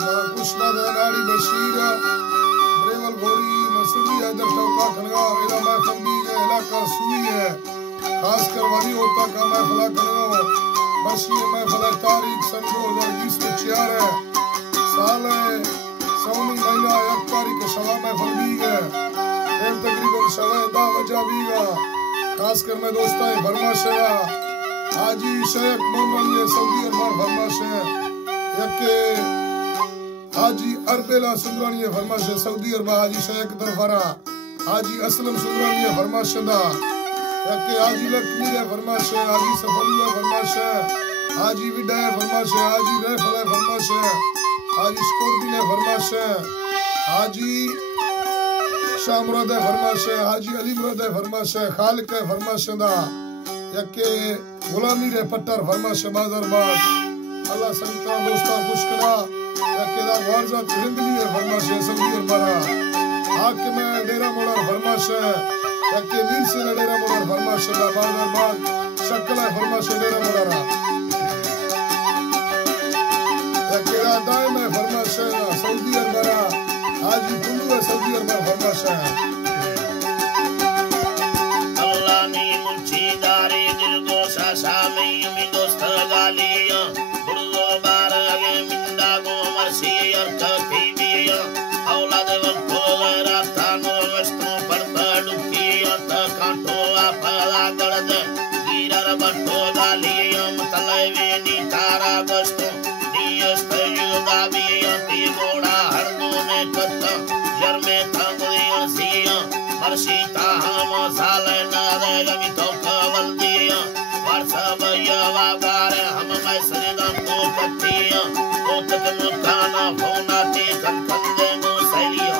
कुशना नाड़ी बशीर ब्रेवल घोरी मसूरी हैदर टोका खनगा इला महफल भी है इलाका सुई है खासकर वाली होता का महफला खनगा बशी महफल तारीख सन 2020 में 4 है साल है सौनी महीना एक तारीख शवा महफल भी है एम तकरीबन शवा 10 बजा भी है खासकर मैं दोस्ता है फरमाश है हाजी शेख मोहम्मद सऊदी अरब फरमाश है यके हाजी अरबेला सुंदरानी फरमाश सऊदी अरब हाजी शेख दरफरा हाजी असलम सुंदरानी फरमाश दा यके हाजी लक्ष्मी फरमाश हाजी सफरिया फरमाश हाजी विडा फरमाश हाजी रहफल फरमाश हाजी स्कॉर्पियो फरमाश हाजी शाह मुराद फरमाश हाजी अली मुराद फरमाश खालिक फरमाश दा यके गुलामी रे पट्टर फरमाश बाजारबाद अल्लाह संता दोस्ता खुश करा यके दा वारजा तिरंदली है फरमाश सऊदी अरब हाकिम डेरा मोड़ा फरमाश यके मीर से डेरा मोड़ा फरमाश दा बाजारबाद शक्ल फरमाश डेरा मोड़ा यके दा दायम फरमाश सऊदी अरब हाजी बुल्लू है सऊदी अरब फरमाश अल्लाह ने मुझे दारे दिल को सामे यमी दोस्त गालियां बुर्दो बार आगे मिंदा को मर्सी और कथी बिया औलाद वंतो राता नो वस्तु पर पड़ुकी और कांटो आपला गड़द गिरर बंतो गालियां मतलवे नी तारा वस्तु नियस्त युदा बिया ती गोड़ा हर दो ने कत्ता जर में थांगलियां सिया मर्सी ताहम साले नारे गमी तो कवल दिया वर्षा भैया वागारे हम मैसरे दा तो कत्तिया तो तक मुकाना फोना ते कंदे गो सैलिया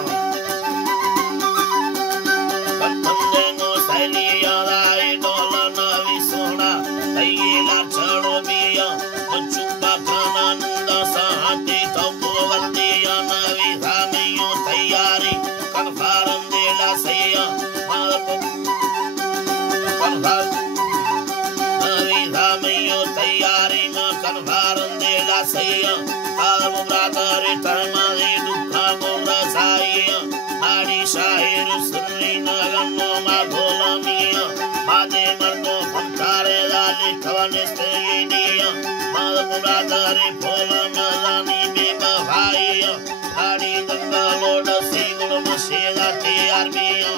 कंदे गो सैलिया राय डोला नवी सोना तैयला चढ़ो बिया चुप्पा खाना नंदा साहती तो कवल दिया नवी धामियों तैयारी कन्फारम देला सैया तैयारी में कन्फारम देला सैया आलम ब्रादरी तमारी दुखा गोरा साइया नाड़ी शाहिर सुनली नगनो मा भोला मिया मादे मर्दो फंकारे लाली कवने स्त्रीनिया आलम ब्रादरी भोला मलानी बेबा भाइया नाड़ी गंगा लोड सीगुल मशेदा तैयार मिया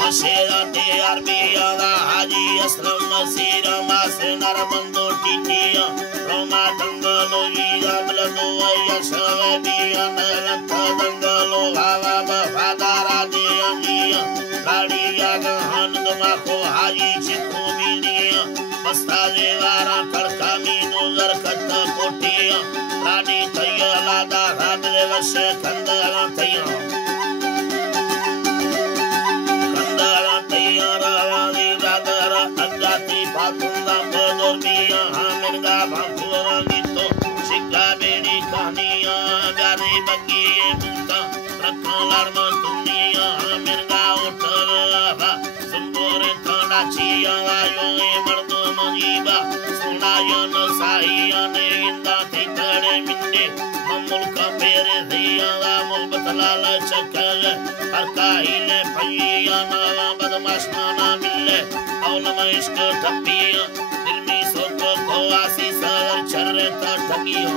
मशेदा तैयार मिया हाजी असलम मसीरा मासे नरमंदो टीटिया रोमा दंगलो ईरा बलदो यशवे बिया नरत दंगलो भावा बफादारा दिया गाड़िया गहन दमा को हाजी चिको मिलिया मस्ता जेवारा कड़का मीनो जरकत कोटिया रानी तैया लादा राबले वशे कंदला तैया Patunda pedormia hamerga bangkura gitu sikka bedi kahniya gari bagi buta rakalar dunia hamerga utara sembore tanda cia ayo mardo maniba sunaya no sahiya ne inda titare minne mamul ka pere diya amul batalala chakale arkaile payya na badmash na mille औलमा इश्क ठपिया दिल में सोचो को आसी sir चरता ठगियो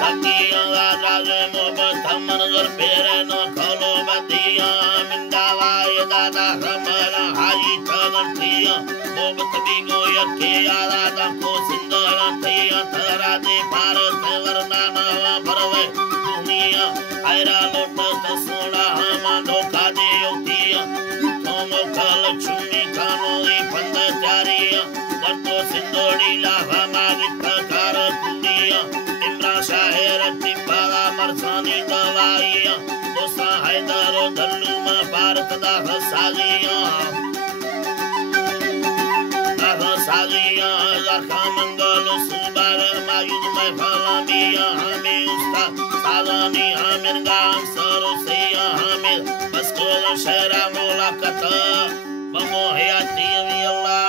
ठगियो राजे मोहब्बत मनगर पेरे न खोलो बदिया मिंदावा दादा रमला हाई तगन प्रिया मोहब्बत भी गो यके आदा को सिंदरा थिया तरा दे भारत वरना ना भरवे दुनिया आयरा लोट तसोड़ा हम धोखा दे Tomo kala chumi kano I panda jariya Darto sindodi lava magita kara kundiya Imra shahera tipala marsani dawaiya Dosa haidaro dalluma bharat da hasagiya Sagiya Zarka mangalo subagar mayud mai phala miya Hame usta salani hamir gam saro siya hamir Baskola shera mulakata Mamohiyati Allah